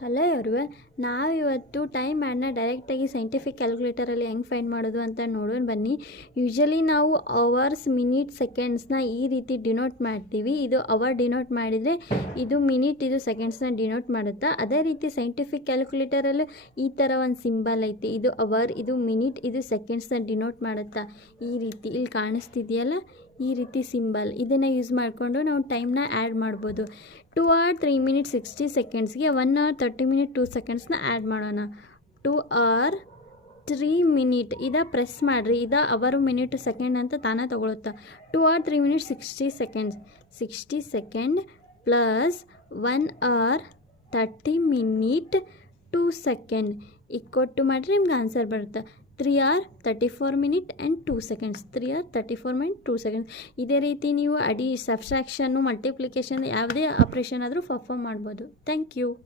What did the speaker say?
Hello everyone, ನಾವಿವತ್ತು time ಆ್ಯಡ್ನ ಡೈರೆಕ್ಟಾಗಿ scientific ಕ್ಯಾಲ್ಕುಲೇಟರಲ್ಲಿ ಹೆಂಗೆ ಫೈಂಡ್ ಮಾಡೋದು ಅಂತ ನೋಡೋಣ ಬನ್ನಿ. ಯೂಶಲಿ ನಾವು ಅವರ್ಸ್, ಮಿನಿಟ್, ಸೆಕೆಂಡ್ಸ್ನ ಈ ರೀತಿ ಡಿನೋಟ್ ಮಾಡ್ತೀವಿ. ಇದು ಅವರ್ ಡಿನೋಟ್ ಮಾಡಿದರೆ ಇದು ಮಿನಿಟ್, ಇದು ಸೆಕೆಂಡ್ಸ್ನ ಡಿನೋಟ್ ಮಾಡುತ್ತಾ. ಅದೇ ರೀತಿ ಸೈಂಟಿಫಿಕ್ ಕ್ಯಾಲ್ಕುಲೇಟರಲ್ಲೂ ಈ ಥರ ಒಂದು ಸಿಂಬಲ್ ಐತಿ. ಇದು ಅವರ್, ಇದು ಮಿನಿಟ್, ಇದು ಸೆಕೆಂಡ್ಸ್ನ ಡಿನೋಟ್ ಮಾಡುತ್ತಾ. ಈ ರೀತಿ ಇಲ್ಲಿ ಕಾಣಿಸ್ತಿದೆಯಲ್ಲ, ಈ ರೀತಿ ಸಿಂಬಲ್, ಇದನ್ನು ಯೂಸ್ ಮಾಡಿಕೊಂಡು ನಾವು ಟೈಮ್ನ ಆ್ಯಡ್ ಮಾಡ್ಬೋದು. 2 hours 3 minutes 60 secondsಗೆ 1 hour 30 minutes 2 secondsನ ಆ್ಯಡ್ ಮಾಡೋಣ. 2 hour 3 minute ಇದ ಪ್ರೆಸ್ ಮಾಡಿರಿ, ಇದ ಅವರು ಮಿನಿಟ್ ಸೆಕೆಂಡ್ ಅಂತ ತಾನೇ ತಗೊಳುತ್ತಾ. 2 hour 3 minutes 60 seconds 60 second plus 1 hour 30 minute 2 second ಇಕ್ಕೊಟ್ಟು ಮಾಡಿರಿ, ನಿಮ್ಗೆ ಆನ್ಸರ್ ಬರುತ್ತೆ. 3 hour 34 minute and 2 seconds 3 hour 34 minute 2 seconds. ಇದೇ ರೀತಿ ನೀವು ಸಬ್ಸ್ಟ್ರಾಕ್ಷನ್ನು, ಮಲ್ಟಿಪ್ಲಿಕೇಶನ್ ಯಾವುದೇ ಆಪ್ರೇಷನ್ ಆದರೂ ಪರ್ಫಾರ್ಮ್ ಮಾಡ್ಬೋದು. Thank you.